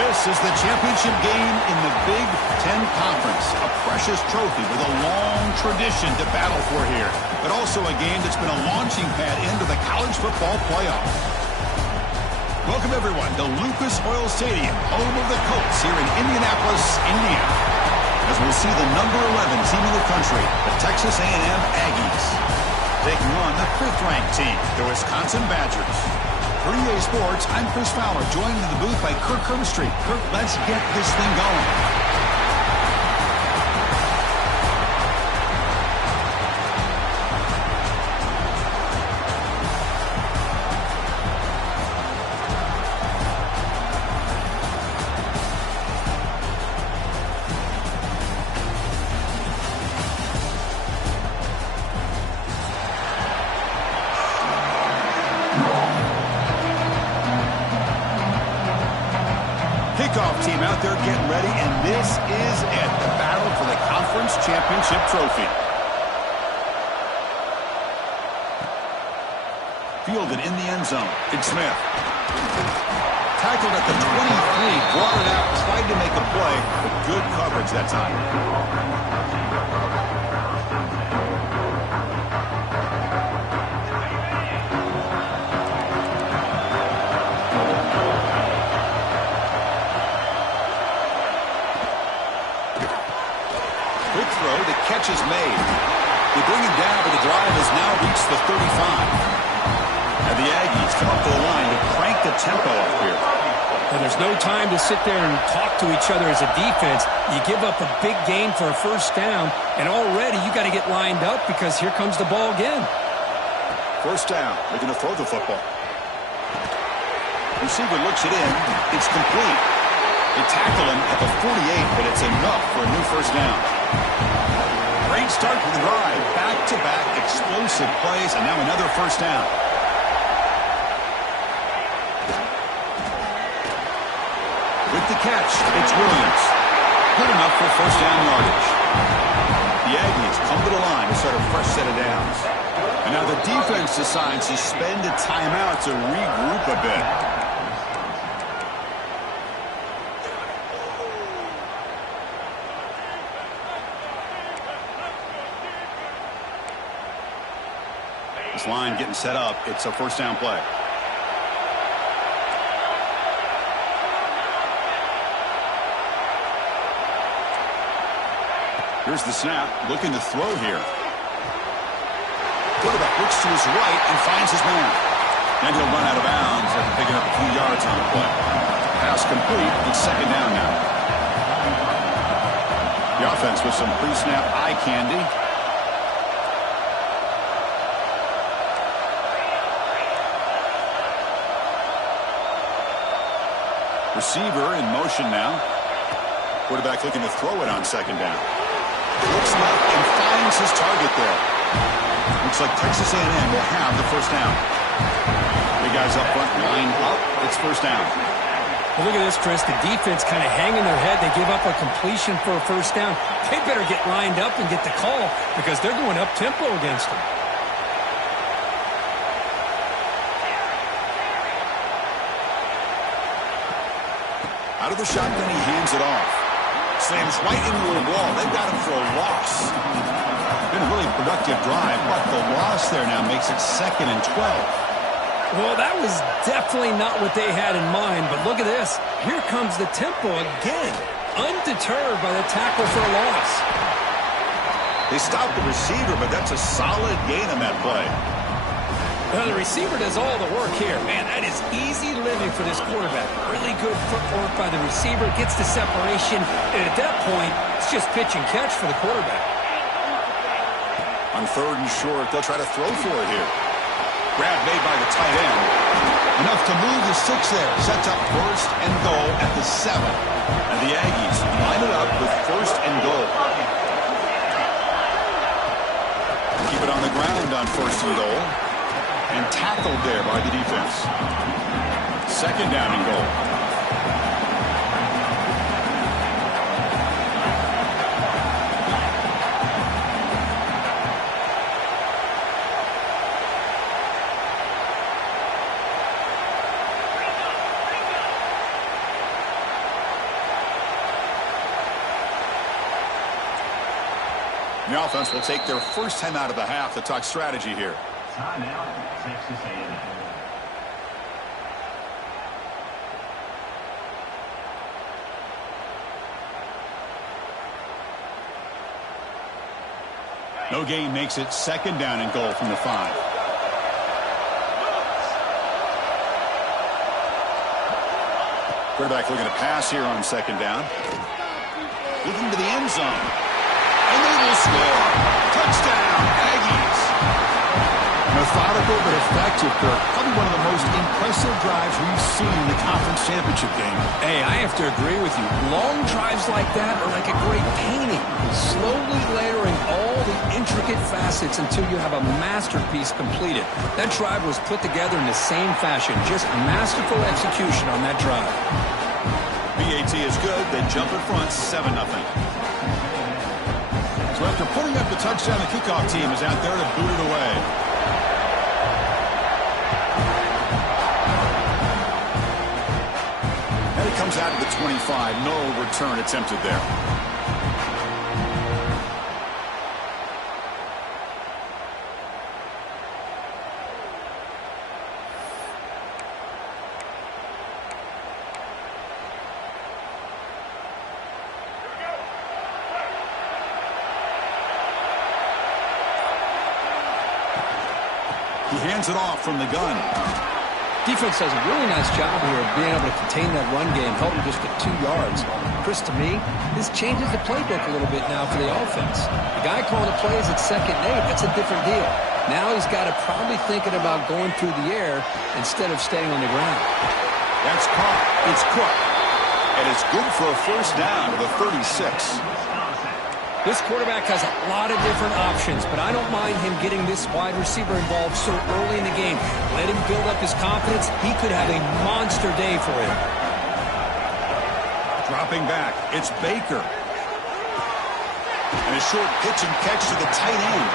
This is the championship game in the Big Ten Conference. A precious trophy with a long tradition to battle for here. But also a game that's been a launching pad into the college football playoff. Welcome, everyone, to Lucas Oil Stadium, home of the Colts here in Indianapolis, Indiana. As we'll see the number 11 team in the country, the Texas A&M Aggies, taking on the 5th-ranked team, the Wisconsin Badgers. For EA Sports, I'm Chris Fowler, joined in the booth by Kirk Herbstreit. Kirk, let's get this thing going. Kickoff team out there getting ready, and this is it, the battle for the conference championship trophy. Fielded in the end zone. It's Smith. Tackled at the 23, brought it out, tried to make a play, but good coverage that time. Catch is made. They bring him down, but the drive has now reached the 35. And the Aggies come up to the line to crank the tempo up here. Well, there's no time to sit there and talk to each other as a defense. You give up a big gain for a first down, and already you got to get lined up because here comes the ball again. First down. They're going to throw the football. Receiver looks it in. It's complete. They tackle him at the 48, but it's enough for a new first down. Great start to the drive. Back-to-back explosive plays, and now another first down. With the catch, it's Williams. Good enough for first down yardage. The Aggies come to the line to start a fresh set of downs. And now the defense decides to spend a timeout to regroup a bit. This line getting set up. It's a first down play. Here's the snap. Looking to throw here. Quarterback looks to his right and finds his man. And he'll run out of bounds after picking up a few yards on the play. Pass complete. It's second down now. The offense with some pre-snap eye candy. Receiver in motion now. Quarterback looking to throw it on second down. Looks left and finds his target there. Looks like Texas A&M will have the first down. Big guys up front, lined up. It's first down. Well, look at this, Chris. The defense kind of hanging their head. They give up a completion for a first down. They better get lined up and get the call because they're going up-tempo against them. Out of the shotgun, he hands it off. Slams right into the wall. They've got him for a loss. Been a really productive drive, but the loss there now makes it 2nd and 12. Well, that was definitely not what they had in mind, but look at this. Here comes the tempo again. Undeterred by the tackle for a loss. They stopped the receiver, but that's a solid gain on that play. Well, the receiver does all the work here. Man, that is easy living for this quarterback. Really good footwork by the receiver. Gets the separation. And at that point, it's just pitch and catch for the quarterback. On 3rd and short, they'll try to throw for it here. Grab made by the tight end. Enough to move the 6 there. Sets up 1st and goal at the 7. And the Aggies line it up with 1st and goal. Keep it on the ground on 1st and goal. And tackled there by the defense. 2nd down and goal. The offense will take their first time out of the half to talk strategy here. Timeout, Texas A&M. No gain makes it second down and goal from the 5. Quarterback looking to pass here on second down. Looking to the end zone. And they will score. Touchdown, Aggies. Methodical but effective, Kirk. Probably one of the most impressive drives we've seen in the conference championship game. Hey, I have to agree with you. Long drives like that are like a great painting. Slowly layering all the intricate facets until you have a masterpiece completed. That drive was put together in the same fashion. Just masterful execution on that drive. BAT is good. They jump in front, 7-0. So after putting up the touchdown, the kickoff team is out there to boot it away. And it comes out to the 25. No return attempted there. He hands it off from the gun. Defense does a really nice job here of being able to contain that run game, held him just at 2 yards. Chris, to me, this changes the playbook a little bit now for the offense. The guy calling the plays at 2nd and 8, that's a different deal. Now he's got to probably thinking about going through the air instead of staying on the ground. That's caught. It's Cook. And it's good for a first down to the 36. This quarterback has a lot of different options, but I don't mind him getting this wide receiver involved so early in the game. Let him build up his confidence. He could have a monster day for him. Dropping back, it's Baker. And a short pitch and catch to the tight end.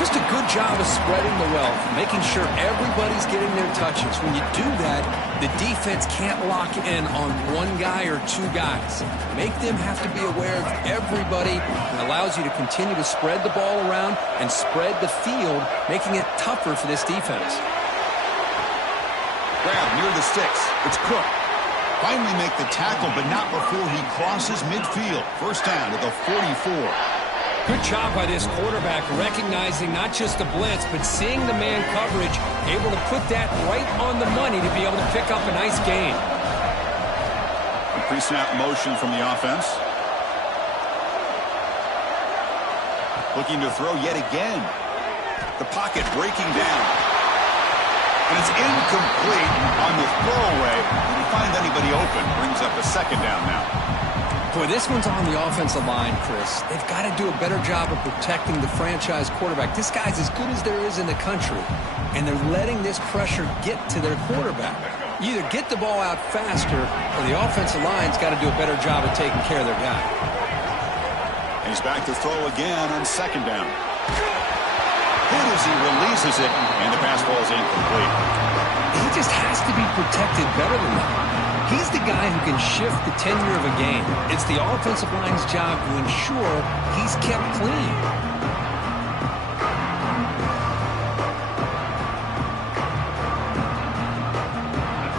Just a good job of spreading the wealth, making sure everybody's getting their touches. When you do that, the defense can't lock in on one guy or 2 guys. Make them have to be aware of everybody, and allows you to continue to spread the ball around and spread the field, making it tougher for this defense. Grab near the sticks. It's Cook. Finally make the tackle, but not before he crosses midfield. First down to the 44. Good job by this quarterback, recognizing not just the blitz, but seeing the man coverage, able to put that right on the money to be able to pick up a nice gain. Pre-snap motion from the offense. Looking to throw yet again. The pocket breaking down. And it's incomplete on the throwaway. Didn't find anybody open. Brings up a second down now. Boy, this one's on the offensive line, Chris. They've got to do a better job of protecting the franchise quarterback. This guy's as good as there is in the country, and they're letting this pressure get to their quarterback. You either get the ball out faster, or the offensive line's got to do a better job of taking care of their guy. And he's back to throw again on second down. Hit as he releases it, and the pass ball is incomplete. He just has to be protected better than that. He's the guy who can shift the tenure of a game. It's the offensive line's job to ensure he's kept clean.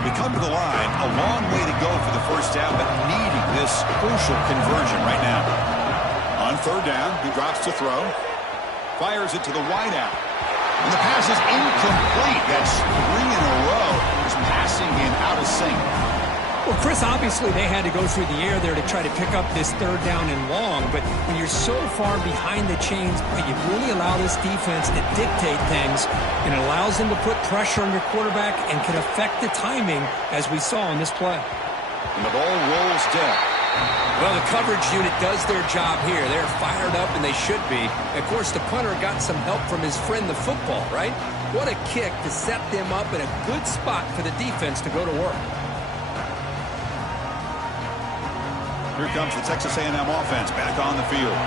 We come to the line, a long way to go for the first down, but needing this crucial conversion right now. On third down, he drops to throw. Fires it to the wideout. And the pass is incomplete. That's 3 in a row. His passing game out of sync. Well, Chris, obviously they had to go through the air there to try to pick up this third down and long, but when you're so far behind the chains, you really allow this defense to dictate things, and it allows them to put pressure on your quarterback and can affect the timing, as we saw in this play. And the ball rolls dead. Well, the coverage unit does their job here. They're fired up, and they should be. Of course, the punter got some help from his friend, the football, right? What a kick to set them up in a good spot for the defense to go to work. Here comes the Texas A&M offense back on the field.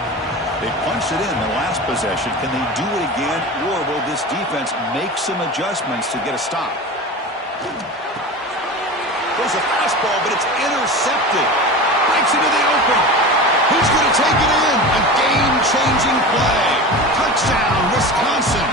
They punched it in the last possession. Can they do it again, or will this defense make some adjustments to get a stop? There's a fastball, but it's intercepted. Breaks into the open. He's going to take it in. A game-changing play. Touchdown, Wisconsin.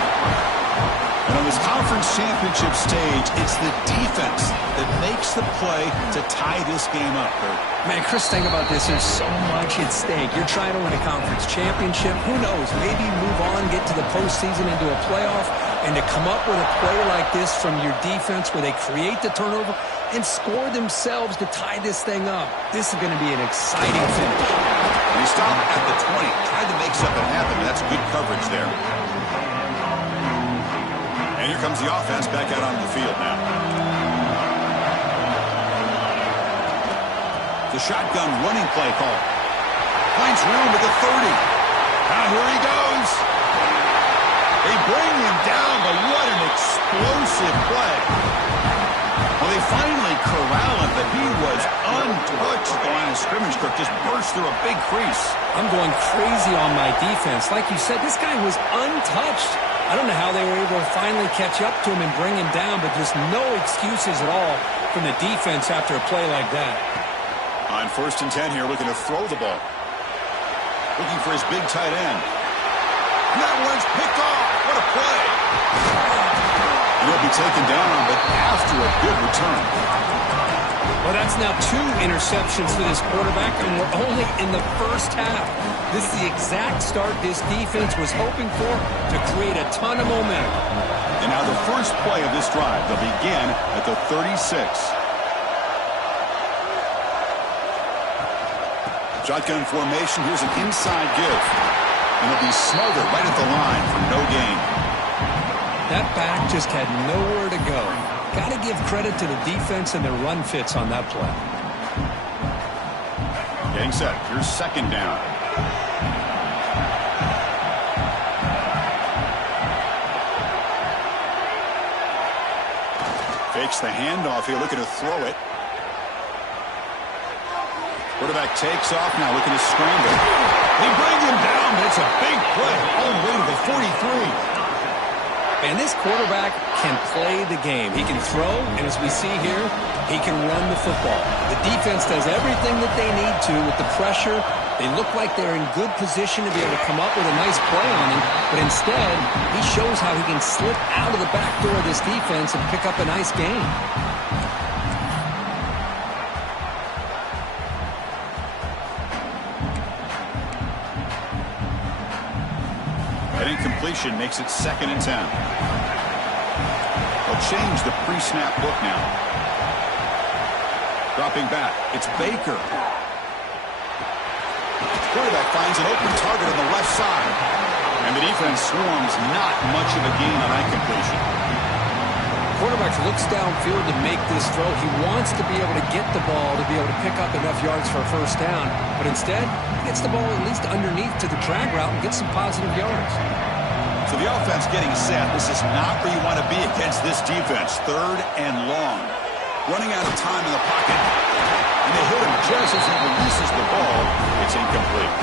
And on this conference championship stage, it's the defense that makes the play to tie this game up, Kurt. Man, Chris, think about this. There's so much at stake. You're trying to win a conference championship. Who knows? Maybe move on, get to the postseason, into a playoff, and to come up with a play like this from your defense where they create the turnover and score themselves to tie this thing up. This is going to be an exciting finish. And he stopped at the 20, tried to make something happen, and that's good coverage there. And here comes the offense back out onto the field now. The shotgun running play call. Finds room at the 30. Now here he goes. They bring him down, but what an explosive play. Well, they finally corral him, but he was untouched at the line of scrimmage. Kirk just burst through a big crease. I'm going crazy on my defense. Like you said, this guy was untouched. I don't know how they were able to finally catch up to him and bring him down, but there's no excuses at all from the defense after a play like that. On 1st and 10 here, looking to throw the ball. Looking for his big tight end. And that one's picked off. What a play. And he'll be taken down, but after a good return. Well, that's now 2 interceptions for this quarterback, and we're only in the first half. This is the exact start this defense was hoping for to create a ton of momentum. And now the first play of this drive. They'll begin at the 36. Shotgun formation. Here's an inside give. And it'll be smothered right at the line for no gain. That back just had nowhere to go. Got to give credit to the defense and their run fits on that play. Getting set. Here's 2nd down. Fakes the handoff here, looking to throw it. Quarterback takes off now, looking to scramble. They bring him down, but it's a big play all the way to the 43. And this quarterback can play the game. He can throw, and as we see here, he can run the football. The defense does everything that they need to with the pressure. They look like they're in good position to be able to come up with a nice play on him, but instead, he shows how he can slip out of the back door of this defense and pick up a nice gain. Incompletion makes it 2nd and 10. They'll change the pre-snap look now. Dropping back. It's Baker. Quarterback finds an open target on the left side. And the defense swarms not much of a gain on that completion. Quarterback looks downfield to make this throw. He wants to be able to get the ball to be able to pick up enough yards for a 1st down. But instead, he gets the ball at least underneath to the drag route and gets some positive yards. So the offense getting set. This is not where you want to be against this defense. 3rd and long. Running out of time in the pocket. And they hit him just as he releases the ball. It's incomplete.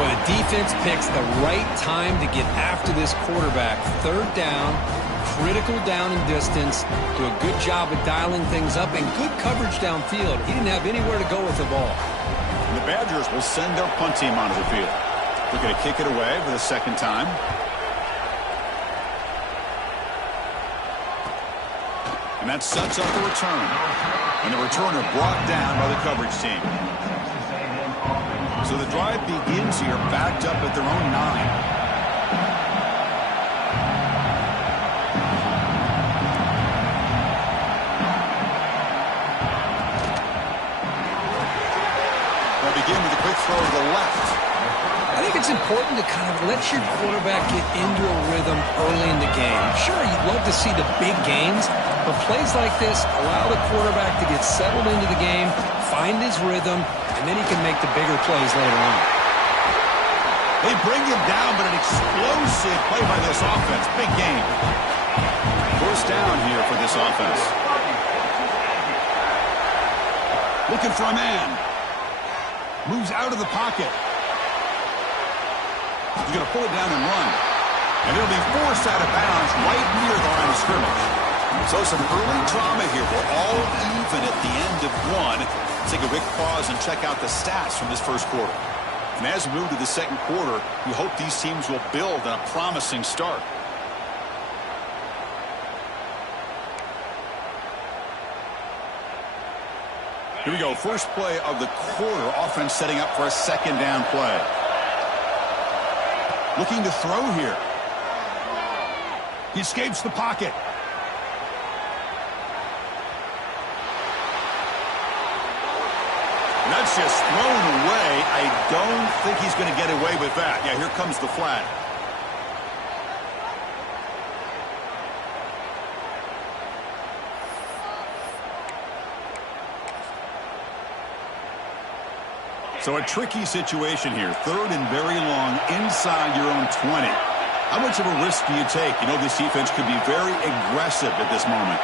Well, the defense picks the right time to get after this quarterback. 3rd down. Critical down and distance. Do a good job of dialing things up and good coverage downfield. He didn't have anywhere to go with the ball. And the Badgers will send their punt team onto the field. Looking to kick it away for the 2nd time. And that sets up the return. And the returner brought down by the coverage team. So the drive begins here backed up at their own 9. Begin with a quick throw to the left. I think it's important to kind of let your quarterback get into a rhythm early in the game. Sure, you'd love to see the big gains, but plays like this allow the quarterback to get settled into the game, find his rhythm, and then he can make the bigger plays later on. They bring him down, but an explosive play by this offense. Big game. 1st down here for this offense. Looking for a man. Moves out of the pocket. He's going to pull it down and run. And it'll be forced out of bounds right near the line of scrimmage. So some early drama here. We're all even at the end of 1. Take a quick pause and check out the stats from this 1st quarter. And as we move to the second quarter, we hope these teams will build on a promising start. Here we go. First play of the quarter. Offense setting up for a second down play. Looking to throw here. He escapes the pocket. That's just thrown away. I don't think he's going to get away with that. Yeah, here comes the flag. So a tricky situation here. Third and very long inside your own 20. How much of a risk do you take? You know, this defense could be very aggressive at this moment.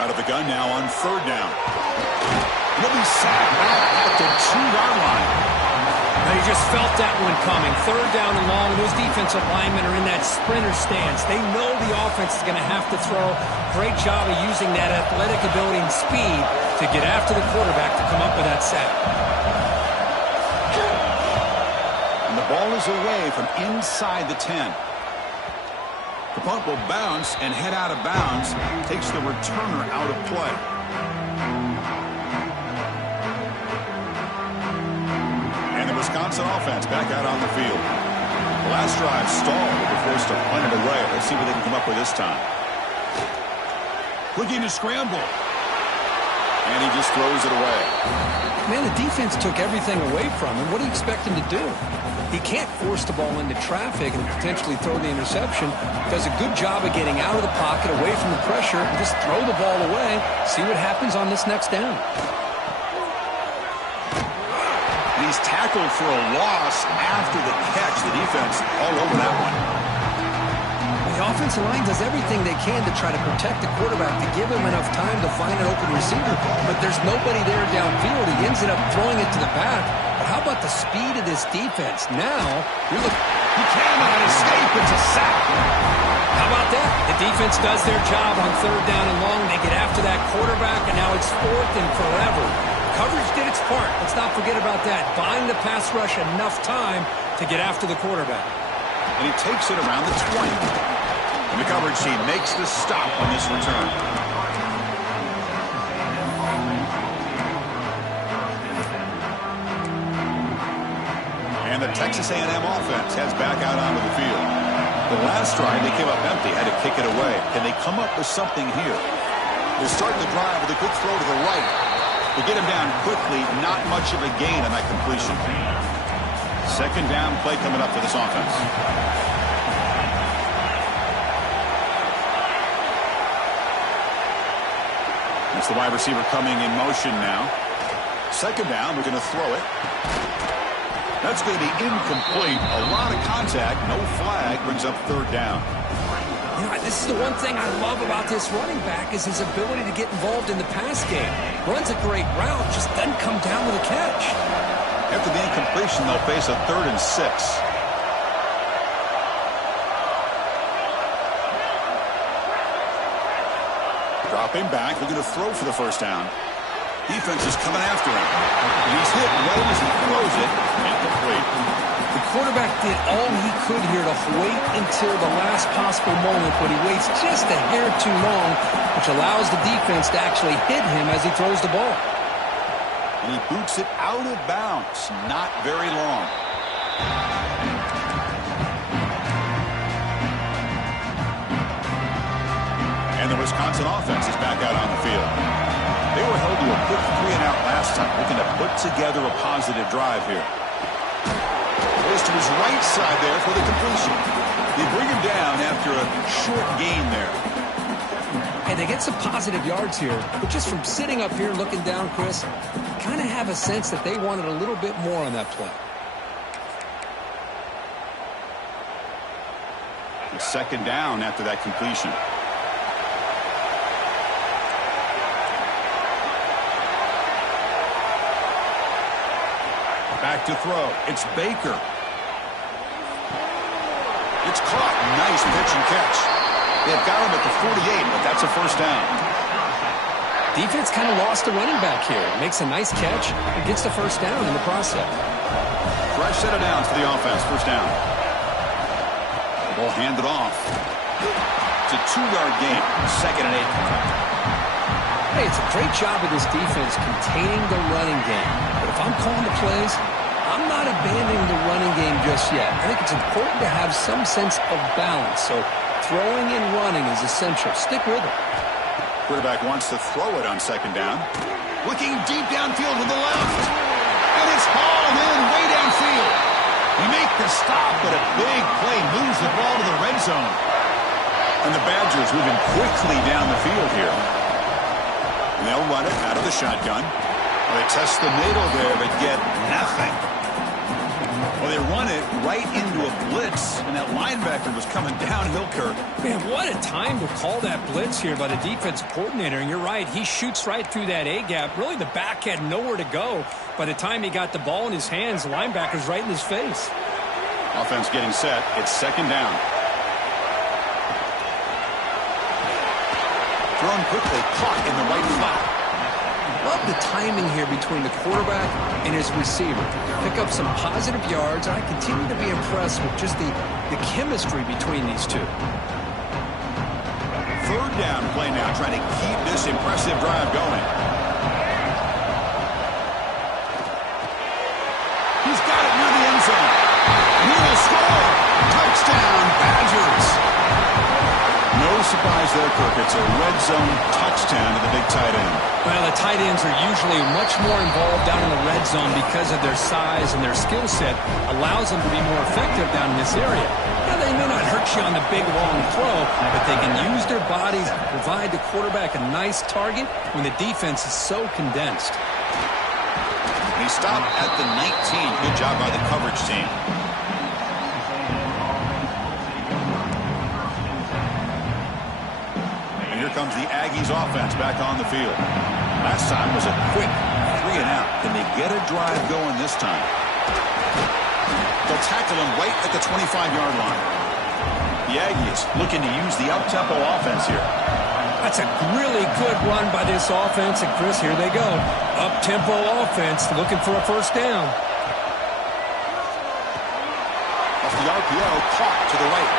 Out of the gun now on third down. He'll be sacked back at the 2-yard line. Now you just felt that one coming. Third down and long. Those defensive linemen are in that sprinter stance. They know the offense is going to have to throw. Great job of using that athletic ability and speed to get after the quarterback to come up with that sack. And the ball is away from inside the 10. The punt will bounce and head out of bounds. Takes the returner out of play. And the Wisconsin offense back out on the field. The last drive stalled. They were forced to punt it away. Let's see what they can come up with this time. Looking to scramble. And he just throws it away. Man, the defense took everything away from him. What do you expect him to do? He can't force the ball into traffic and potentially throw the interception. Does a good job of getting out of the pocket, away from the pressure, and just throw the ball away. See what happens on this next down. And he's tackled for a loss after the catch. The defense all over that one. The offensive line does everything they can to try to protect the quarterback, to give him enough time to find an open receiver. But there's nobody there downfield. He ends up throwing it to the back. But how about the speed of this defense? Now, you're looking. He cannot escape. It's a sack. How about that? The defense does their job on third down and long. They get after that quarterback, and now it's fourth and forever. Coverage did its part. Let's not forget about that. Buying the pass rush enough time to get after the quarterback. And he takes it around the 20. And the coverage team makes the stop on this return. And the Texas A&M offense heads back out onto the field. The last drive, they came up empty, had to kick it away. Can they come up with something here? They're starting the drive with a quick throw to the right. They get him down quickly, not much of a gain on that completion. Second down play coming up for this offense. That's the wide receiver coming in motion now. Second down, we're going to throw it. That's going to be incomplete. A lot of contact, no flag, brings up third down. You know, this is the one thing I love about this running back is his ability to get involved in the pass game. Runs a great route, just doesn't come down with a catch. After the incompletion, they'll face a 3rd and 6. Dropping back, looking to throw for the first down. Defense is coming after him. He's hit right as he throws it. Incomplete. The quarterback did all he could here to wait until the last possible moment, but he waits just a hair too long, which allows the defense to actually hit him as he throws the ball. And he boots it out of bounds. Not very long. And the Wisconsin offense is back out on the field. They were held to a quick 3-and-out last time, looking to put together a positive drive here. Goes to his right side there for the completion. They bring him down after a short gain there. And they get some positive yards here, but just from sitting up here looking down, Chris, kind of have a sense that they wanted a little bit more on that play. Second down after that completion. Back to throw. It's Baker. It's caught. Nice pitch and catch. They've got him at the 48, but that's a first down. Defense kind of lost a running back here. Makes a nice catch and gets the first down in the process. Fresh set of downs for the offense. First down. Ball handed off. It's a 2-yard gain. 2nd and 8. Hey, it's a great job of this defense containing the running game. But if I'm calling the plays, I'm not abandoning the running game just yet. I think it's important to have some sense of balance. So throwing and running is essential. Stick with it. Quarterback wants to throw it on 2nd down. Looking deep downfield to the left. And it's hauled in way downfield. You make the stop, but a big play moves the ball to the red zone. And the Badgers moving quickly down the field here. And they'll run it out of the shotgun. They test the middle there, but get nothing. Well, they run it right into a blitz, and that linebacker was coming downhill, Kirk. Man, what a time to call that blitz here by the defense coordinator. And you're right, he shoots right through that A-gap. Really, the back had nowhere to go. By the time he got the ball in his hands, the linebacker's right in his face. Offense getting set. It's 2nd down. Thrown quickly, caught in the right flat. Love the timing here between the quarterback and his receiver. Pick up some positive yards, and I continue to be impressed with just the chemistry between these two. 3rd down play now, trying to keep this impressive drive going. He's got it near the end zone. He will score. Touchdown, Badgers. No surprise there, Kirk. It's a red zone touchdown to the big tight end. Well, the tight ends are usually much more involved down in the red zone because of their size, and their skill set allows them to be more effective down in this area. Now, they may not hurt you on the big, long throw, but they can use their bodies to provide the quarterback a nice target when the defense is so condensed. And he stopped at the 19. Good job by the coverage team. Here comes the Aggies offense back on the field. Last time was a quick 3 and out. Can they get a drive going this time? They'll tackle him right at the 25-yard line. The Aggies looking to use the up-tempo offense here. That's a really good run by this offense. And, Chris, here they go. Up-tempo offense looking for a first down. Off the RPO, caught to the right.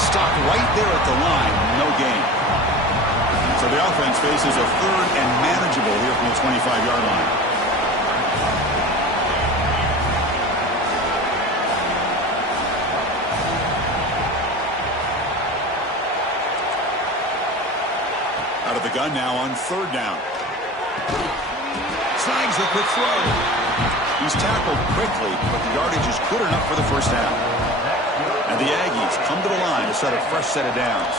Stopped right there at the line. No gain. So the offense faces a 3rd and manageable here from the 25-yard line. Out of the gun now on 3rd down. Snags the quick throw. He's tackled quickly, but the yardage is good enough for the first down. And the Aggies come to the line to set a fresh set of downs.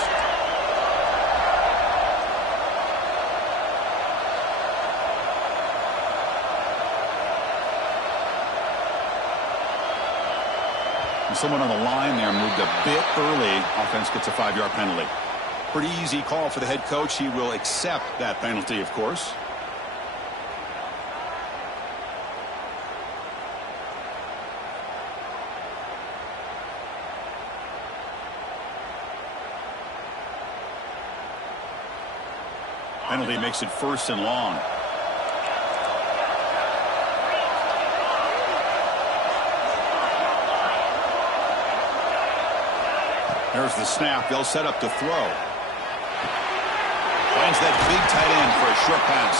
Someone on the line there moved a bit early. Offense gets a 5-yard penalty. Pretty easy call for the head coach. He will accept that penalty, of course. Penalty makes it 1st and long. There's the snap. They'll set up to throw. Finds that big tight end for a short pass.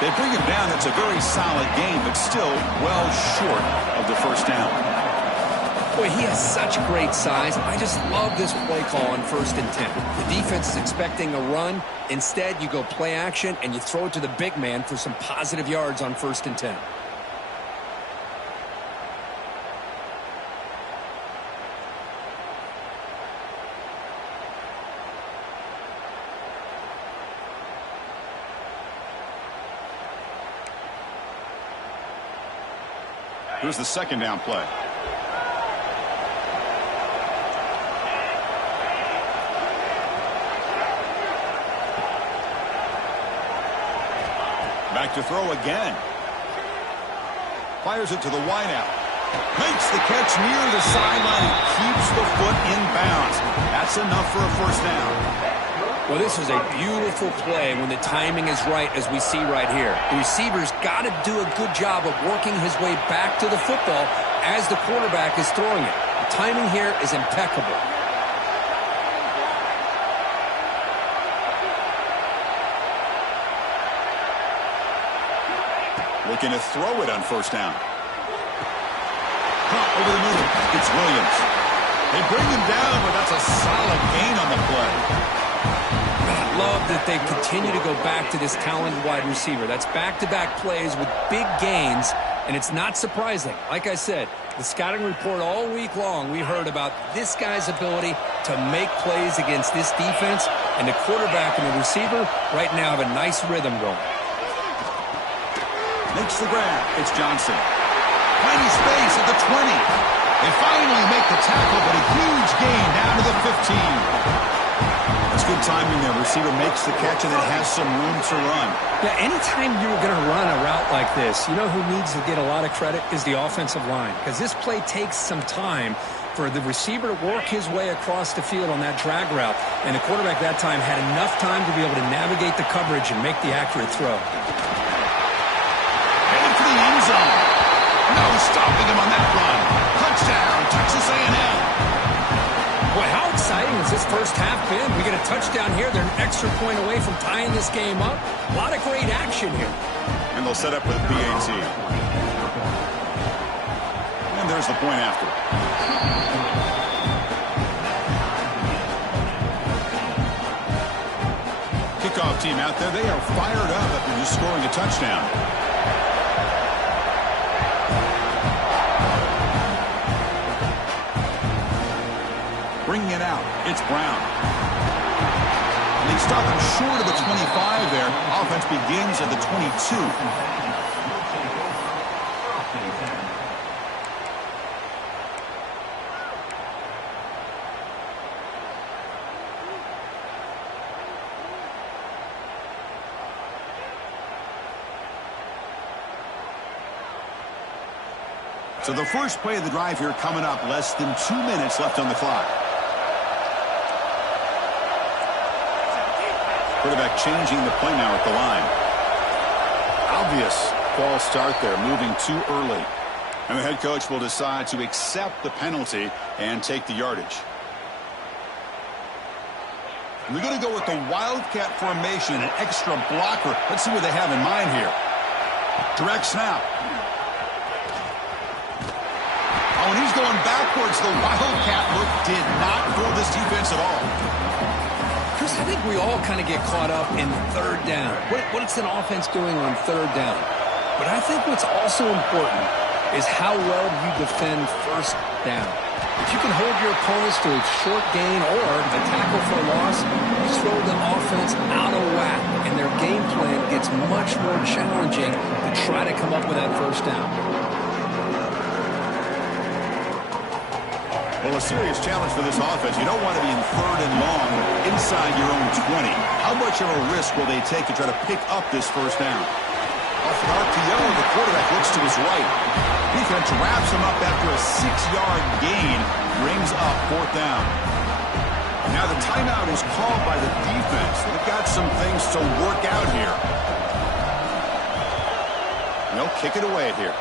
They bring him down. That's a very solid game, but still well short of the first down. Boy, he has such great size. I just love this play call on 1st and 10. The defense is expecting a run. Instead, you go play action, and you throw it to the big man for some positive yards on 1st and 10. Here's the 2nd down play. Back to throw again. Fires it to the wideout. Makes the catch near the sideline and keeps the foot in bounds. That's enough for a first down. Well, this is a beautiful play when the timing is right, as we see right here. The receiver's got to do a good job of working his way back to the football as the quarterback is throwing it. The timing here is impeccable. Looking to throw it on first down. Caught over the middle. It's Williams. They bring him down, but that's a solid gain on the play. I love that they continue to go back to this talented wide receiver. That's back-to-back plays with big gains, and it's not surprising. Like I said, the scouting report all week long, we heard about this guy's ability to make plays against this defense, and the quarterback and the receiver right now have a nice rhythm going. Makes the grab. It's Johnson. Tiny space at the 20. They finally make the tackle, but a huge gain down to the 15. That's good timing there. Receiver makes the catch and then has some room to run. Yeah, anytime you're going to run a route like this, you know who needs to get a lot of credit is the offensive line. Because this play takes some time for the receiver to work his way across the field on that drag route. And the quarterback that time had enough time to be able to navigate the coverage and make the accurate throw. Headed for the end zone. No stopping him on that run. Touchdown, Texas A&M. Boy, how exciting has this first half been? We get a touchdown here. They're an extra point away from tying this game up. A lot of great action here. And they'll set up with PAT. And there's the point after. Kickoff team out there. They are fired up after just scoring a touchdown. Bringing it out, it's Brown. And they stop him short of the 25 there. Offense begins at the 22. So the first play of the drive here coming up. Less than 2 minutes left on the clock. Quarterback changing the play now at the line. Obvious false start there, moving too early. And the head coach will decide to accept the penalty and take the yardage. And they're going to go with the Wildcat formation, an extra blocker. Let's see what they have in mind here. Direct snap. Oh, and he's going backwards. The Wildcat look did not fool this defense at all. Chris, I think we all kind of get caught up in third down. What's an offense doing on third down? But I think what's also important is how well you defend first down. If you can hold your opponents to a short gain or a tackle for a loss, you throw the offense out of whack, and their game plan gets much more challenging to try to come up with that first down. Well, a serious challenge for this offense. You don't want to be in third and long inside your own 20. How much of a risk will they take to try to pick up this first down? Off the RPO, the quarterback looks to his right. Defense wraps him up after a 6-yard gain, brings up fourth down. Now the timeout is called by the defense. They've got some things to work out here. And they'll kick it away here.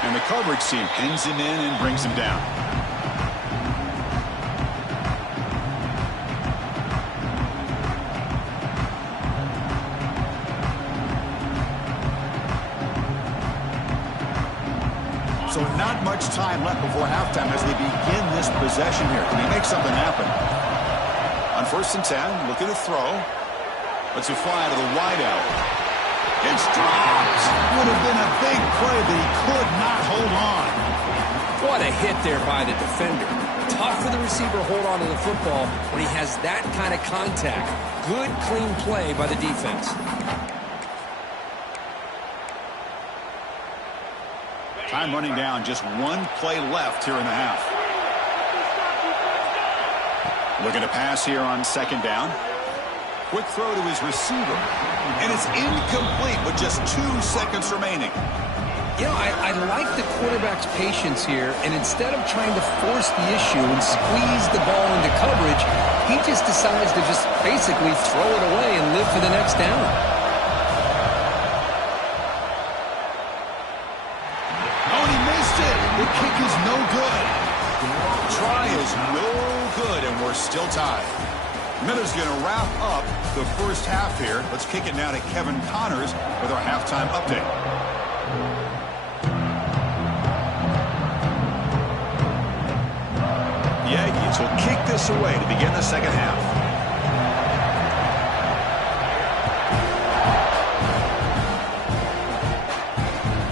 And the coverage team pins him in and brings him down. So not much time left before halftime as they begin this possession here. Can he make something happen? On 1st and 10, looking to throw. Let's it fly to the wideout. It's dropped. Would have been a big play, but he could not hold on. What a hit there by the defender. Tough for the receiver to hold on to the football when he has that kind of contact. Good, clean play by the defense. Time running down. Just one play left here in the half. Looking to pass here on 2nd down. Quick throw to his receiver. And it's incomplete with just 2 seconds remaining. I like the quarterback's patience here, and instead of trying to force the issue and squeeze the ball into coverage, he just decides to just basically throw it away and live for the next down. Oh, and he missed it. The kick is no good. Try is no good, and we're still tied. Miller's going to wrap up the first half here. Let's kick it now to Kevin Connors with our halftime update. The Aggies will kick this away to begin the second half.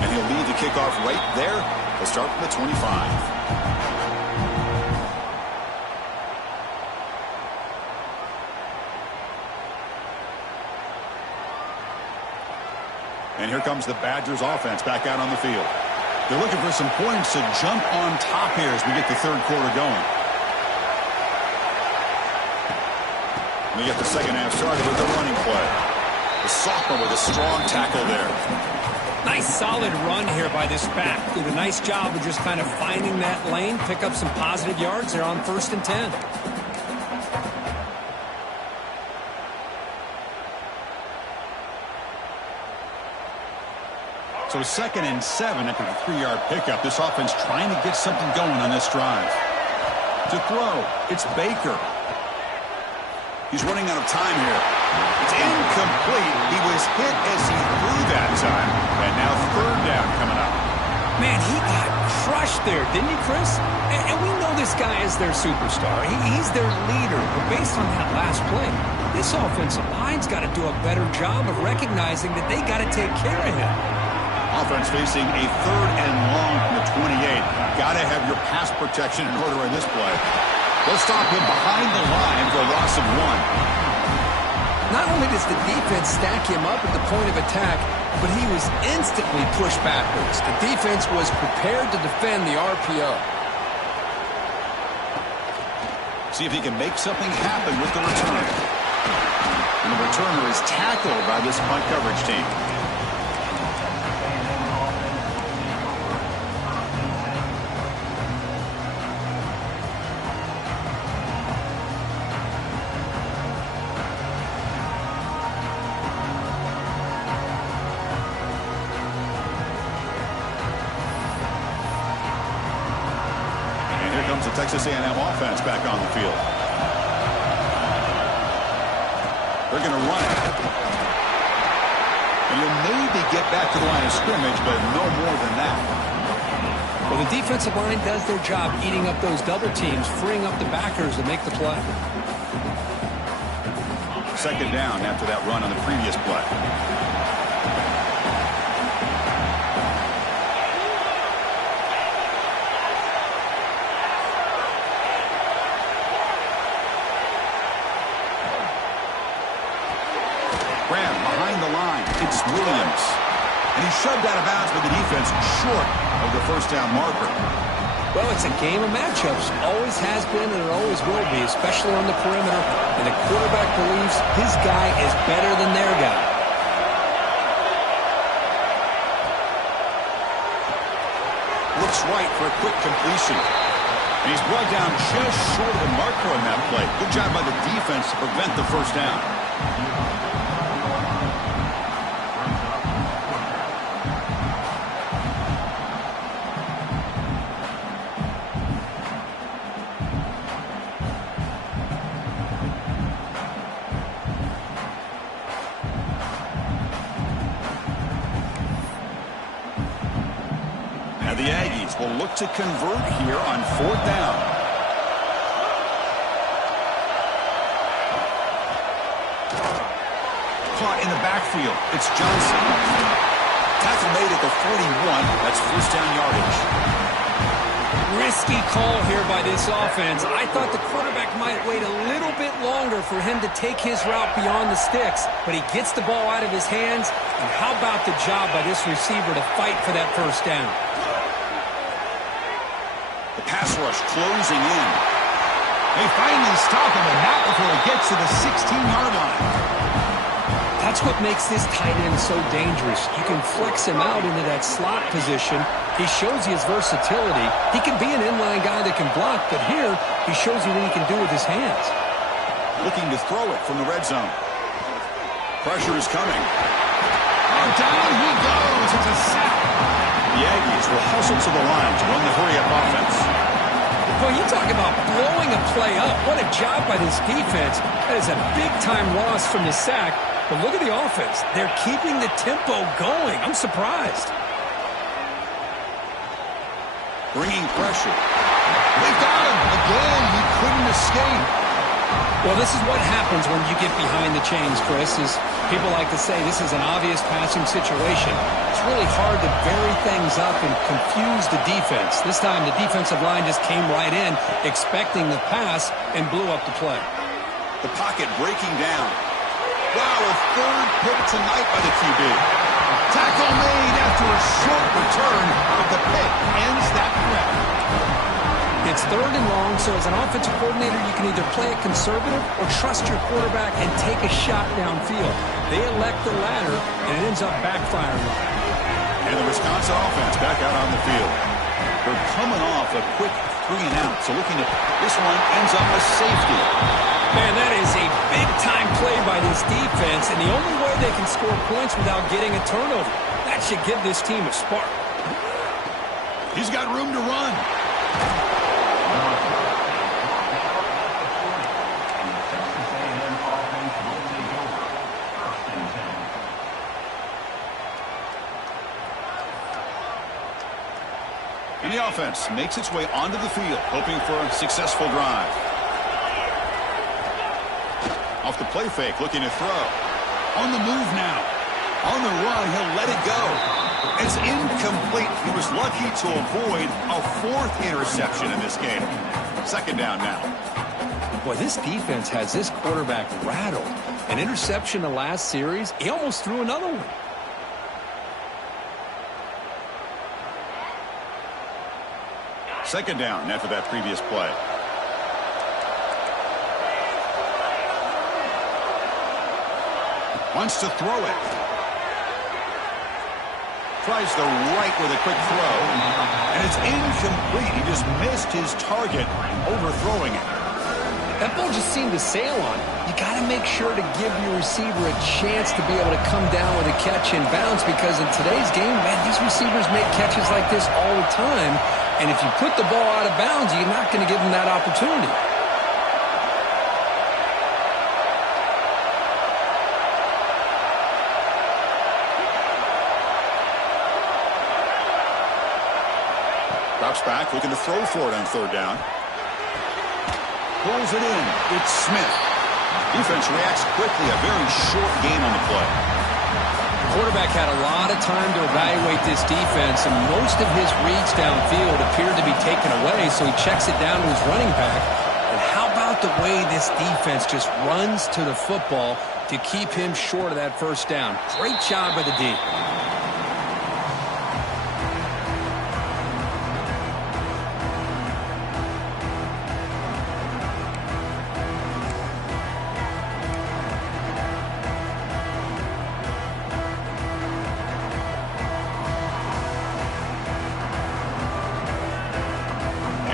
And he'll lead the kickoff right there. He'll start from the 25. And here comes the Badgers offense back out on the field. They're looking for some points to jump on top here as we get the third quarter going. We get the second half started with the running play. The sophomore with a strong tackle there. Nice solid run here by this back. Did a nice job of just kind of finding that lane, pick up some positive yards there on 1st and 10. So 2nd and 7 after the 3-yard pickup. This offense trying to get something going on this drive. To throw, it's Baker. He's running out of time here. It's incomplete. He was hit as he threw that time. And now 3rd down coming up. Man, he got crushed there, didn't he, Chris? And we know this guy is their superstar. He's their leader. But based on that last play, this offensive line's got to do a better job of recognizing that they got to take care of him. Offense facing a 3rd and long from the 28. Got to have your pass protection in order in this play. They'll stop him behind the line for a loss of 1. Not only does the defense stack him up at the point of attack, but he was instantly pushed backwards. The defense was prepared to defend the RPO. See if he can make something happen with the return. And the returner is tackled by this punt coverage team. Texas A&M offense back on the field. They're going to run it. And you'll maybe get back to the line of scrimmage, but no more than that. Well, the defensive line does their job eating up those double teams, freeing up the backers to make the play. 2nd down after that run on the previous play. It's Williams. And he's shoved out of bounds with the defense short of the 1st down marker. Well, it's a game of matchups. Always has been and it always will be, especially on the perimeter. And the quarterback believes his guy is better than their guy. Looks right for a quick completion. And he's brought down just short of the marker on that play. Good job by the defense to prevent the 1st down. The Aggies will look to convert here on 4th down. Caught in the backfield. It's Johnson. Tackle made at the 41. That's 1st down yardage. Risky call here by this offense. I thought the quarterback might wait a little bit longer for him to take his route beyond the sticks, but he gets the ball out of his hands. And how about the job by this receiver to fight for that 1st down? Pass rush closing in. They finally stop him, and not before he gets to the 16-yard line. That's what makes this tight end so dangerous. You can flex him out into that slot position. He shows you his versatility. He can be an inline guy that can block, but here he shows you what he can do with his hands. Looking to throw it from the red zone. Pressure is coming. Oh, down he goes. It's a sack. The Aggies will hustle to the line to run the hurry-up offense. Boy, you talk about blowing a play up. What a job by this defense. That is a big-time loss from the sack. But look at the offense. They're keeping the tempo going. I'm surprised. Bringing pressure. They've got him. Again, he couldn't escape. Well, this is what happens when you get behind the chains, Chris, is people like to say this is an obvious passing situation. It's really hard to vary things up and confuse the defense. This time, the defensive line just came right in, expecting the pass, and blew up the play. The pocket breaking down. Wow, a third pick tonight by the QB. Tackle made after a short return, but the pick ends that threat. It's 3rd and long, so as an offensive coordinator, you can either play it conservative or trust your quarterback and take a shot downfield. They elect the latter, and it ends up backfiring. And the Wisconsin offense back out on the field. They're coming off a quick 3 and out, so looking at this one ends up a safety. Man, that is a big-time play by this defense, and the only way they can score points without getting a turnover. That should give this team a spark. He's got room to run. And the offense makes its way onto the field, hoping for a successful drive. Off the play fake, looking to throw. On the move now. On the run, he'll let it go. It's incomplete. He was lucky to avoid a 4th interception in this game. 2nd down now. Boy, this defense has this quarterback rattled. An interception the last series, he almost threw another one. Second down after that previous play. Wants to throw it. Tries the right with a quick throw. And it's incomplete. He just missed his target, overthrowing it. That ball just seemed to sail on. You got to make sure to give your receiver a chance to be able to come down with a catch and bounce, because in today's game, man, these receivers make catches like this all the time. And if you put the ball out of bounds, you're not going to give them that opportunity. Drops back, looking to throw for it on 3rd down. Pulls it in. It's Smith. Defense reacts quickly. A very short gain on the play. The quarterback had a lot of time to evaluate this defense, and most of his reads downfield appeared to be taken away, so he checks it down to his running back. And how about the way this defense just runs to the football to keep him short of that 1st down? Great job by the D.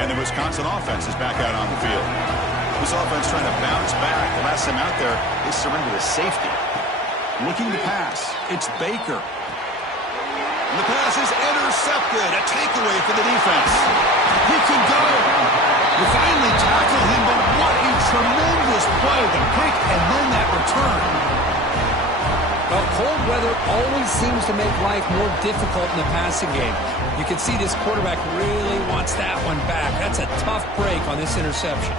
And the Wisconsin offense is back out on the field. This offense trying to bounce back. The last time out there, they surrendered a safety. Looking to pass. It's Baker. And the pass is intercepted. A takeaway for the defense. He can go. You finally tackle him, but what a tremendous play. The pick and then that return. Well, cold weather always seems to make life more difficult in the passing game. You can see this quarterback really wants that one back. That's a tough break on this interception.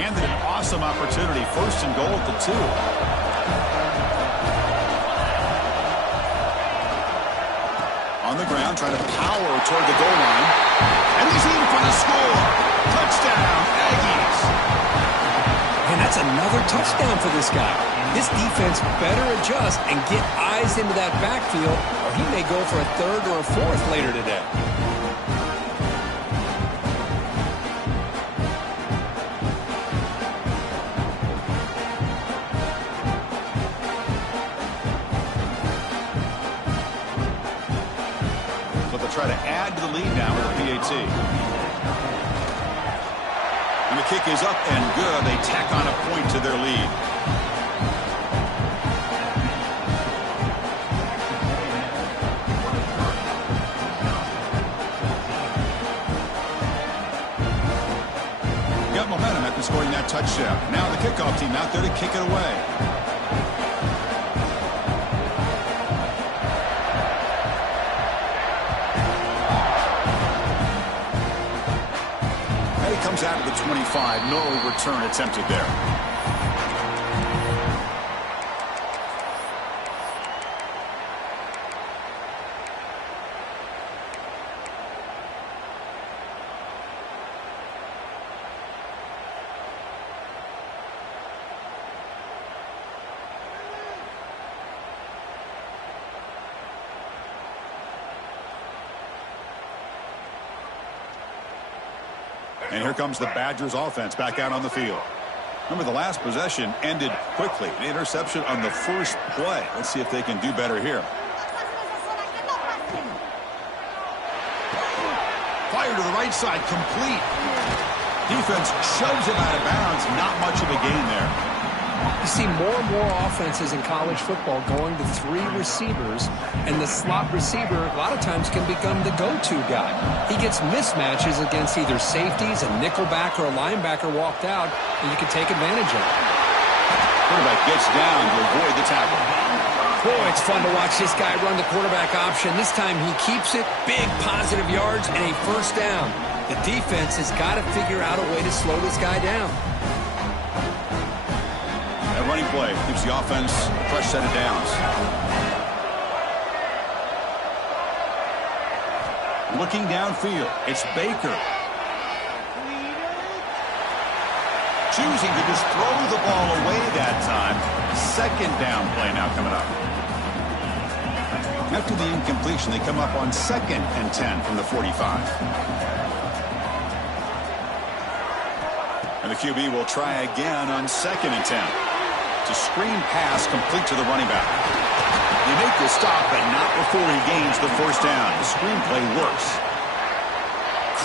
Handed an awesome opportunity. 1st and goal at the 2. On the ground, trying to power toward the goal line. And he's in for the score. Touchdown, Aggies. And that's another touchdown for this guy. This defense better adjust and get eyes into that backfield, or he may go for a 3rd or a 4th later today. but they'll try to add to the lead now with a PAT. And the kick is up and good. They tack on a point to their lead. Got momentum after scoring that touchdown. Now the kickoff team out there to kick it away. Comes out of the 25. No return attempted there. And here comes the Badgers offense back out on the field. Remember, the last possession ended quickly. An interception on the first play. Let's see if they can do better here. Fire to the right side, complete. Defense shoves him out of bounds. Not much of a gain there. You see more and more offenses in college football going to 3 receivers, and the slot receiver a lot of times can become the go-to guy. He gets mismatches against either safeties, a nickelback, or a linebacker walked out, and you can take advantage of it. Quarterback gets down to avoid the tackle. Boy, it's fun to watch this guy run the quarterback option. This time he keeps it, big positive yards, and a first down. The defense has got to figure out a way to slow this guy down. Running play gives the offense a fresh set of downs. Looking downfield, it's Baker. Choosing to just throw the ball away that time. Second down play now coming up. After the incompletion, they come up on 2nd and 10 from the 45. And the QB will try again on 2nd and 10. It's a screen pass complete to the running back. They make the stop, but not before he gains the first down. The screen play works.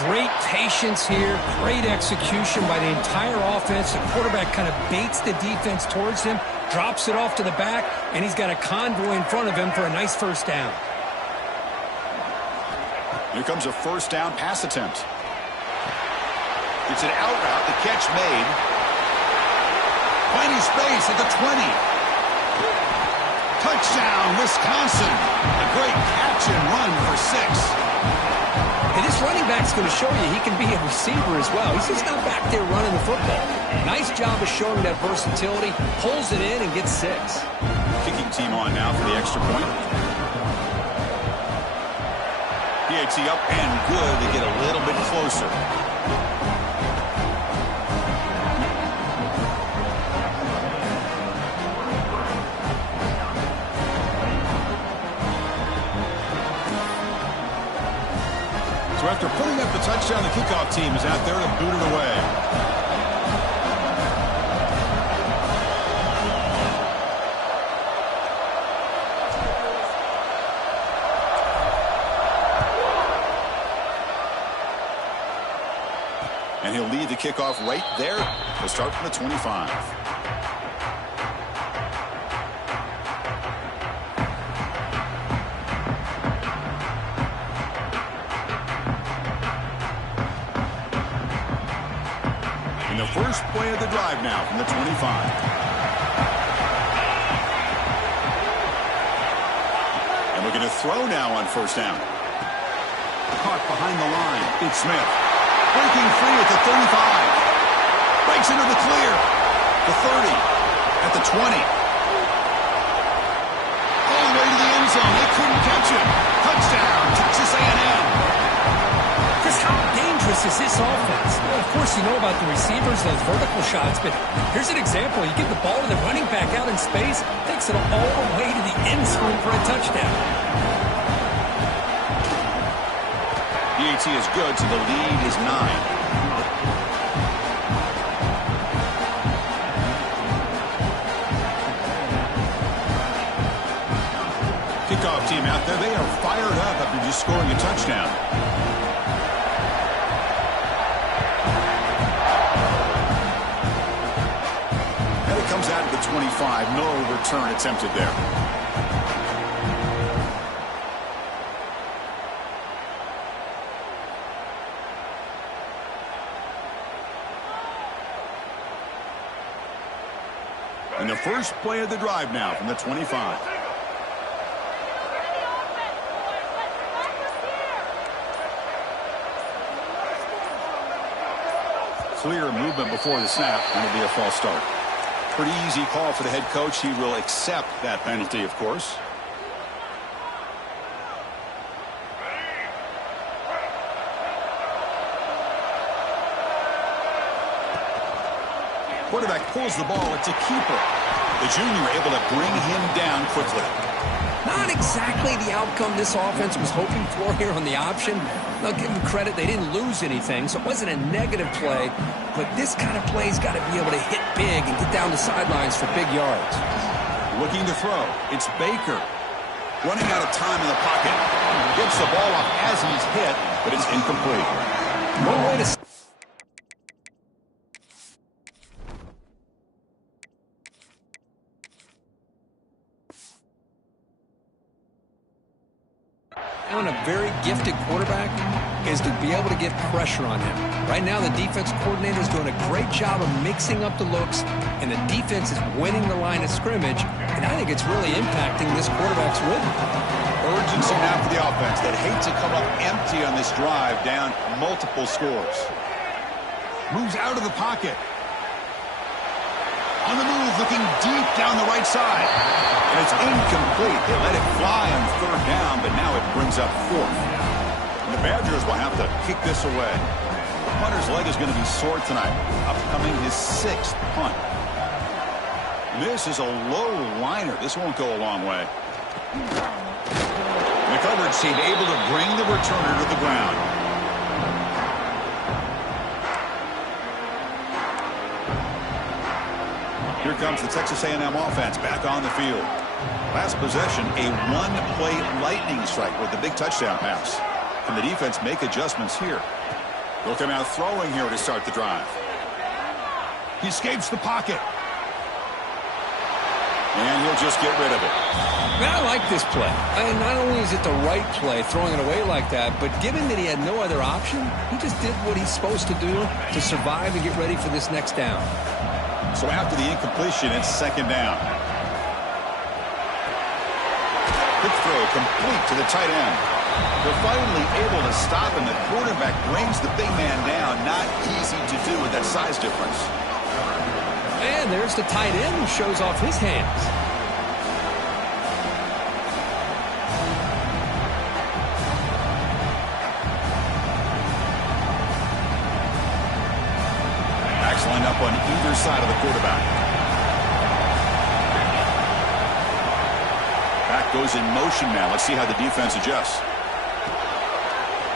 Great patience here, great execution by the entire offense. The quarterback kind of baits the defense towards him, drops it off to the back, and he's got a convoy in front of him for a nice first down. Here comes a first down pass attempt. It's an out route, the catch made. Plenty space at the 20. Touchdown, Wisconsin. A great catch and run for 6. Hey, this running back's going to show you he can be a receiver as well. He's just not back there running the football. Nice job of showing that versatility. Pulls it in and gets 6. Kicking team on now for the extra point. PAT up and good. They get a little bit closer. So after putting up the touchdown, the kickoff team is out there to boot it away. And he'll lead the kickoff right there. He'll start from the 25. First play of the drive now from the 25. And looking to throw now on first down. Caught behind the line. It's Smith. Breaking free at the 35. Breaks into the clear. The 30. At the 20. All the way to the end zone. They couldn't catch him. Touchdown, Texas A&M. Chris, how dangerous is this offense? Well, of course, you know about the receivers, those vertical shots, but here's an example. You give the ball to the running back out in space, takes it all the way to the end zone for a touchdown. PAT is good, so the lead is 9. Kickoff team out there, they are fired up after just scoring a touchdown. And it comes out to the 25. No return attempted there. And the first play of the drive now from the 25. Clear movement before the snap, and it'll be a false start. Pretty easy call for the head coach. He will accept that penalty, of course. Quarterback pulls the ball. It's a keeper. The junior able to bring him down quickly. Not exactly the outcome this offense was hoping for here on the option. I'll give them credit. They didn't lose anything, so it wasn't a negative play. But this kind of play's got to be able to hit big and get down the sidelines for big yards. Looking to throw. It's Baker. Running out of time in the pocket. Gets the ball off as he's hit, but it's incomplete. No way to... on a very gifted quarterback is to be able to get pressure on him. Right now, the defense coordinator is doing a great job of mixing up the looks, and the defense is winning the line of scrimmage, and I think it's really impacting this quarterback's rhythm. Urgency now for the offense that hate to come up empty on this drive, down multiple scores. Moves out of the pocket. On the move, looking deep down the right side. And it's incomplete. They let it fly on third down, but now it brings up fourth. And the Badgers will have to kick this away. The punter's leg is going to be sore tonight. Upcoming his sixth punt. This is a low liner. This won't go a long way. The coverage team able to bring the returner to the ground. Here comes the Texas A&M offense back on the field. Last possession, a one-play lightning strike with the big touchdown pass. Can the defense make adjustments here? They'll come out throwing here to start the drive. He escapes the pocket. And he'll just get rid of it. Man, I like this play. And not only is it the right play, throwing it away like that, but given that he had no other option, he just did what he's supposed to do to survive and get ready for this next down. So after the incompletion, it's second down. Quick throw complete to the tight end. They're finally able to stop him. The quarterback brings the big man down. Not easy to do with that size difference. And there's the tight end who shows off his hands. Backs lined up on either side of the quarterback. Back goes in motion now. Let's see how the defense adjusts.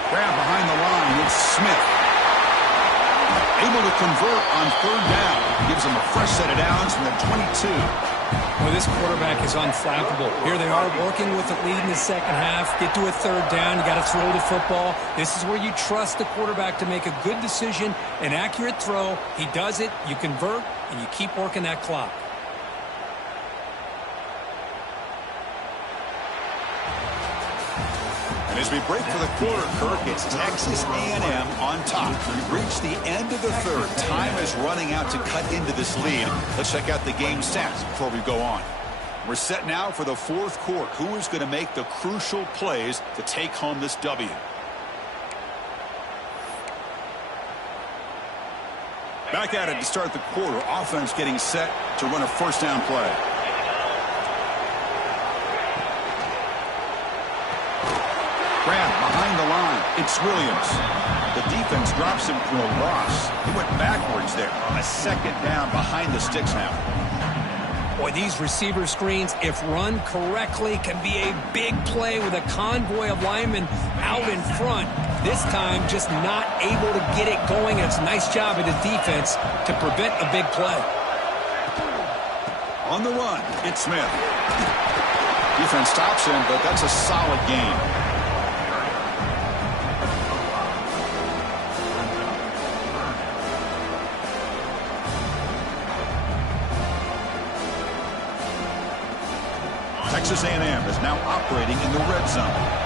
Grab behind the line. It's Smith. Able to convert on third down. Gives them a fresh set of downs from the 22. Well, this quarterback is unflappable. Here they are working with the lead in the second half. Get to a third down. You got to throw the football. This is where you trust the quarterback to make a good decision, an accurate throw. He does it. You convert, and you keep working that clock. And as we break for the quarter, Kirk, it's Texas A&M on top. We've reached the end of the third. Time is running out to cut into this lead. Let's check out the game stats before we go on. We're set now for the fourth quarter. Who is going to make the crucial plays to take home this W? Back at it to start the quarter. Offense getting set to run a first down play. Grab behind the line. It's Williams. The defense drops him for a loss. He went backwards there. A second down behind the sticks now. Boy, these receiver screens, if run correctly, can be a big play with a convoy of linemen out in front. This time, just not able to get it going. It's a nice job of the defense to prevent a big play. On the run, it's Smith. He Defense stops him, but that's a solid gain. Texas A&M is now operating in the red zone.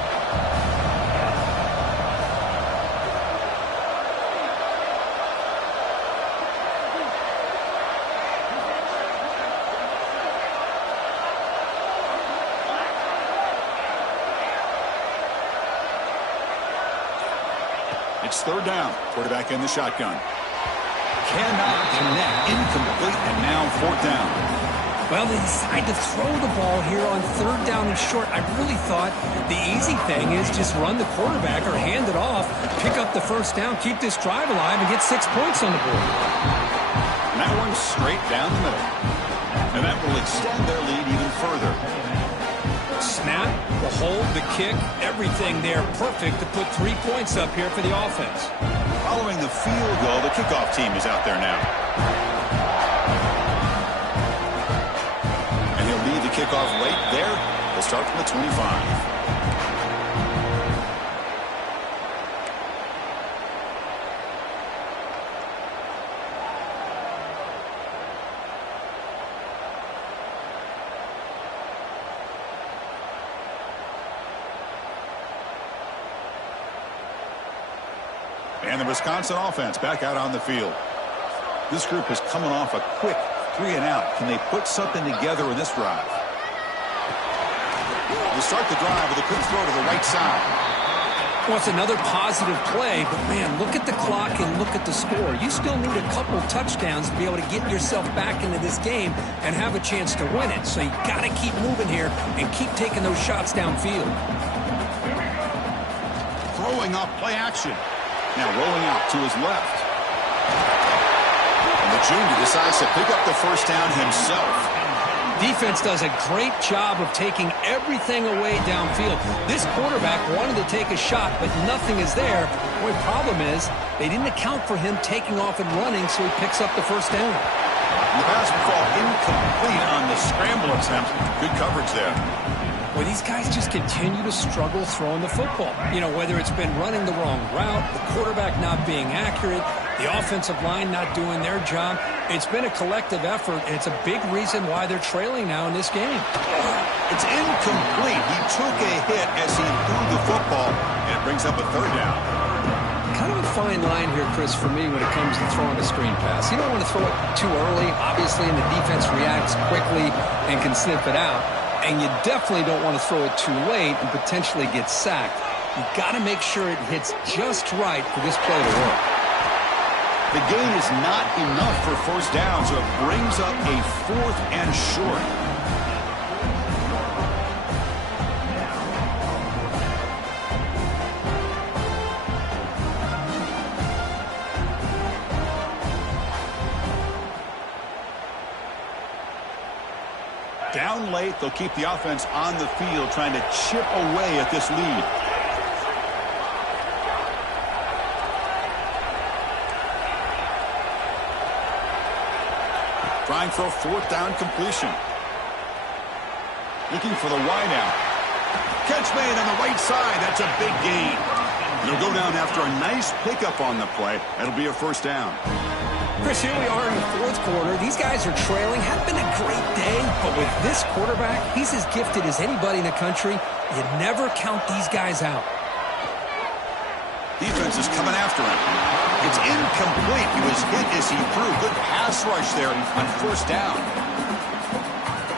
It's third down. Quarterback in the shotgun. Cannot connect. Incomplete, and now fourth down. Well, they decide to throw the ball here on third down and short. I really thought the easy thing is just run the quarterback or hand it off, pick up the first down, keep this drive alive, and get 6 points on the board. And that one's straight down the middle. And that will extend their lead even further. Snap, the hold, the kick, everything there perfect to put 3 points up here for the offense. Following the field goal, the kickoff team is out there now. Kickoff right there. We'll start from the 25. And the Wisconsin offense back out on the field. This group is coming off a quick 3-and-out. Can they put something together in this drive? We'll start the drive with a quick throw to the right side. Well, it's another positive play, but man, look at the clock and look at the score. You still need a couple touchdowns to be able to get yourself back into this game and have a chance to win it. So you got to keep moving here and keep taking those shots downfield. Throwing off play action. Now rolling out to his left. And the junior decides to pick up the first down himself. Defense does a great job of taking everything away downfield. This quarterback wanted to take a shot, but nothing is there. The only problem is they didn't account for him taking off and running, so he picks up the first down. The pass will fall incomplete on the scramble attempt. Good coverage there. Well, these guys just continue to struggle throwing the football. You know, whether it's been running the wrong route, the quarterback not being accurate, the offensive line not doing their job. It's been a collective effort, and it's a big reason why they're trailing now in this game. It's incomplete. He took a hit as he threw the football, and it brings up a third down. Kind of a fine line here, Chris, for me when it comes to throwing a screen pass. You don't want to throw it too early, obviously, and the defense reacts quickly and can sniff it out. And you definitely don't want to throw it too late and potentially get sacked. You got to make sure it hits just right for this play to work. The gain is not enough for first down, so it brings up a fourth and short. Down late, they'll keep the offense on the field trying to chip away at this lead. Trying for a fourth down completion. Looking for the wide out. Catch made on the right side. That's a big gain. They'll go down after a nice pickup on the play. That'll be a first down. Chris, here we are in the fourth quarter. These guys are trailing. Had been a great day, but with this quarterback, he's as gifted as anybody in the country. You never count these guys out. Defense is coming after him. It's incomplete. He was hit as he threw. Good pass rush there on first down.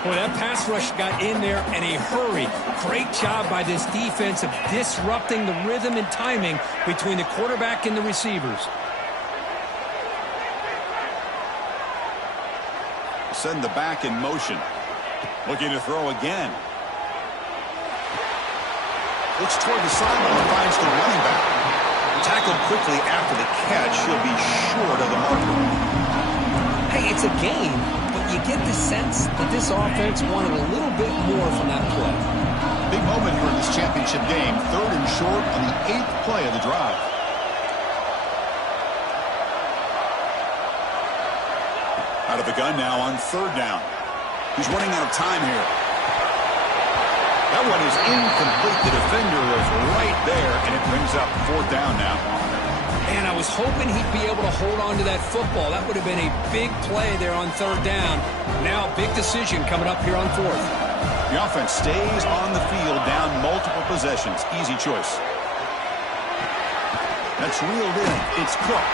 Boy, that pass rush got in there in a hurry. Great job by this defense of disrupting the rhythm and timing between the quarterback and the receivers. Send the back in motion. Looking to throw again. Looks toward the sideline and finds the running back. Tackled quickly after the catch. He'll be short of the marker. Hey, it's a game, but you get the sense that this offense wanted a little bit more from that play. Big moment here in this championship game. Third and short on the 8th play of the drive. Out of the gun now on third down. He's running out of time here. That one is incomplete. The defender was right there, and it brings up 4th down now. And I was hoping he'd be able to hold on to that football. That would have been a big play there on 3rd down. Now, big decision coming up here on 4th. The offense stays on the field, down multiple possessions. Easy choice. That's reeled in. It's Cook.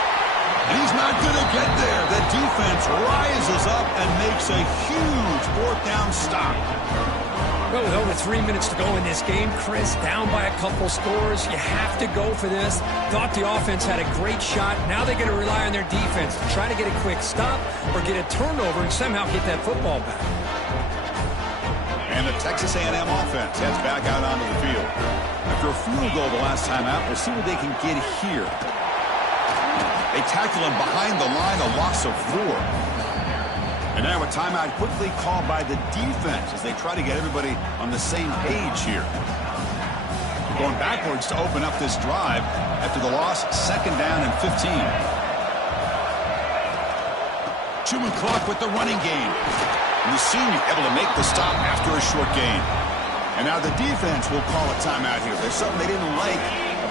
And he's not going to get there. The defense rises up and makes a huge 4th down stop. Well, with over 3 minutes to go in this game, Chris, down by a couple scores, you have to go for this. Thought the offense had a great shot. Now they're going to rely on their defense to try to get a quick stop or get a turnover and somehow get that football back. And the Texas A&M offense heads back out onto the field. After a field goal the last time out, we'll see what they can get here. They tackle him behind the line, a loss of 4. And now a timeout quickly called by the defense as they try to get everybody on the same page here. Going backwards to open up this drive after the loss, 2nd down and 15. Chewing clock with the running game. And the senior able to make the stop after a short gain. And now the defense will call a timeout here. There's something they didn't like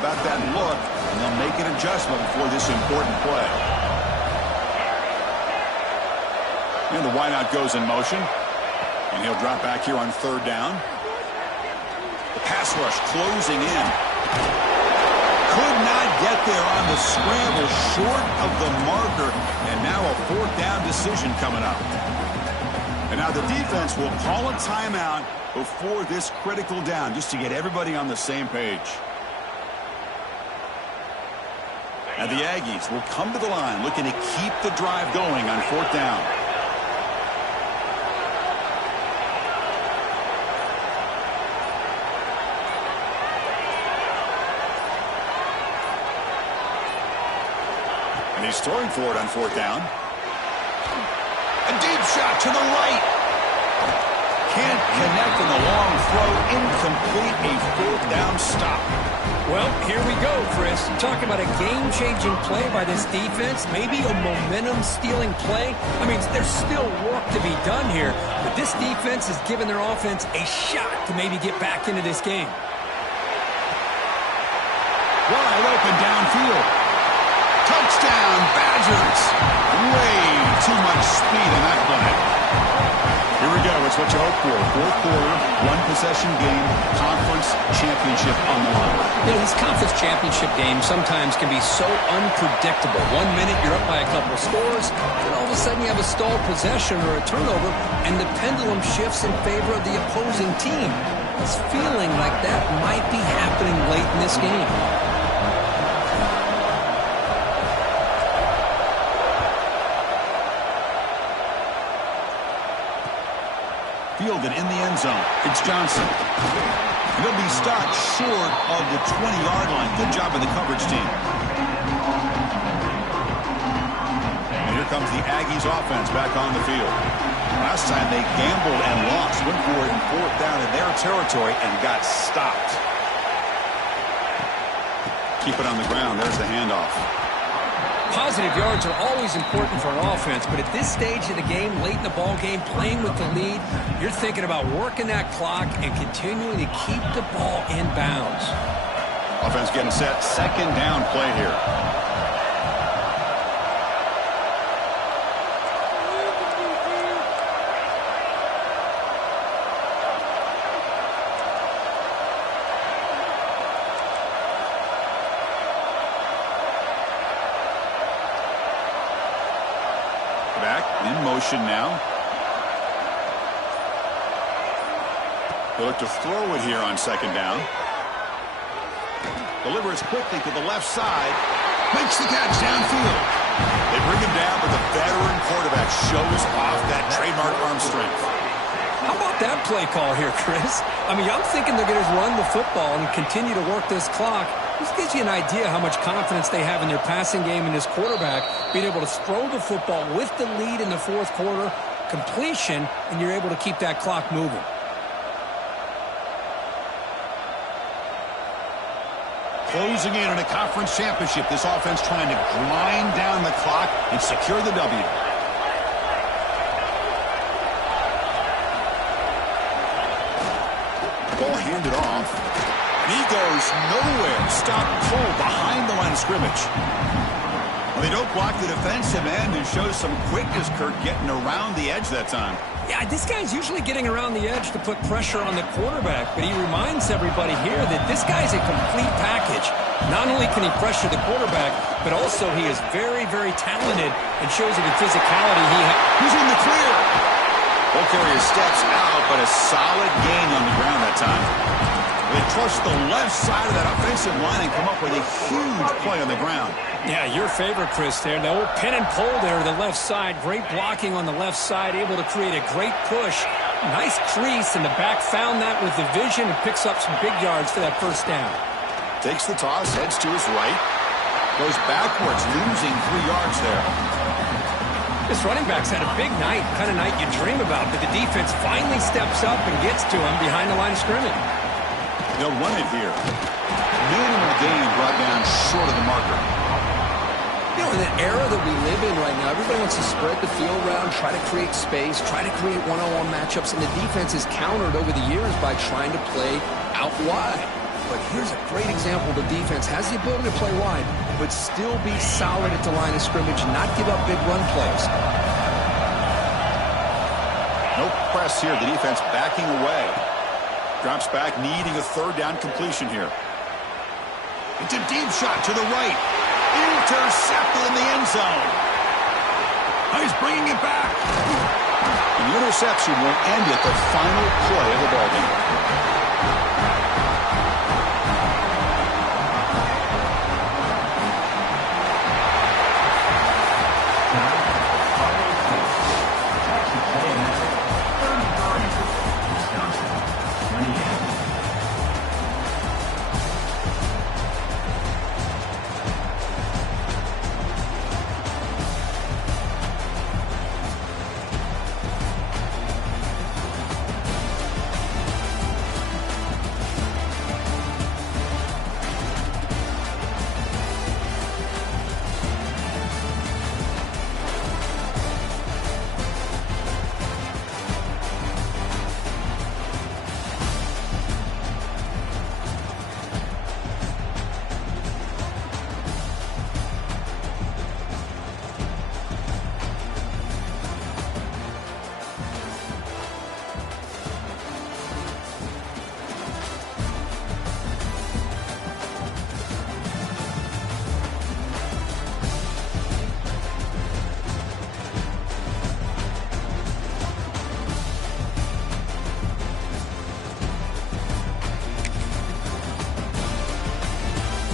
about that look, and they'll make an adjustment for this important play. And the wideout goes in motion. And he'll drop back here on 3rd down. The pass rush closing in. Could not get there on the scramble, short of the marker. And now a 4th down decision coming up. And now the defense will call a timeout before this critical down, just to get everybody on the same page. And the Aggies will come to the line looking to keep the drive going on 4th down. And he's throwing for it on 4th down. A deep shot to the right. Can't connect on the long throw. Incomplete. A 4th down stop. Well, here we go, Chris. Talk about a game-changing play by this defense. Maybe a momentum-stealing play. I mean, there's still work to be done here, but this defense has given their offense a shot to maybe get back into this game. Wide open downfield. Touchdown, Badgers. Way too much speed in that play. Here we go. It's what you hope for. 4th quarter, 1-possession game, conference championship on the line. You know, these conference championship games sometimes can be so unpredictable. 1 minute you're up by a couple of scores, then all of a sudden you have a stalled possession or a turnover, and the pendulum shifts in favor of the opposing team. It's feeling like that might be happening late in this game. Fielded in the end zone. It's Johnson. He'll be stopped short of the 20-yard line. Good job by the coverage team. And here comes the Aggies offense back on the field. Last time they gambled and lost. Went for it in 4th down in their territory and got stopped. Keep it on the ground. There's the handoff. Positive yards are always important for an offense, but at this stage of the game, late in the ball game, playing with the lead, you're thinking about working that clock and continuing to keep the ball in bounds. Offense getting set. 2nd down play here. In motion now. He'll look to throw it here on 2nd down. Delivers quickly to the left side. Makes the catch downfield. They bring him down, but the veteran quarterback shows off that trademark arm strength. How about that play call here, Chris? I mean, I'm thinking they're going to run the football and continue to work this clock. This gives you an idea how much confidence they have in their passing game and this quarterback being able to throw the football with the lead in the 4th quarter, completion, and you're able to keep that clock moving. Closing in on a conference championship. This offense trying to grind down the clock and secure the W. Ball And he goes nowhere. Stop pull behind the line of scrimmage. Well, they don't block the defensive end and shows some quickness, Kirk, getting around the edge that time. Yeah, this guy's usually getting around the edge to put pressure on the quarterback, but he reminds everybody here that this guy's a complete package. Not only can he pressure the quarterback, but also he is very, very talented and shows you the physicality he has. He's in the clear. Ball carrier steps out, but a solid gain on the ground that time. They trust the left side of that offensive line and come up with a huge play on the ground. Yeah, your favorite, Chris, there. The old pin and pull there to the left side. Great blocking on the left side, able to create a great push. Nice crease, and the back found that with the vision and picks up some big yards for that first down. Takes the toss, heads to his right. Goes backwards, losing 3 yards there. This running back's had a big night, kind of night you dream about, but the defense finally steps up and gets to him behind the line of scrimmage. They'll run it here. Minimal gain brought down short of the marker. You know, in the era that we live in right now, everybody wants to spread the field around, try to create space, try to create one-on-one matchups, and the defense is countered over the years by trying to play out wide. But here's a great example. The defense has the ability to play wide, but still be solid at the line of scrimmage, not give up big run plays. No press here. The defense backing away. Drops back, needing a third down completion here. It's a deep shot to the right. Intercepted in the end zone. Now he's bringing it back. And the interception will end at the final play of the ballgame.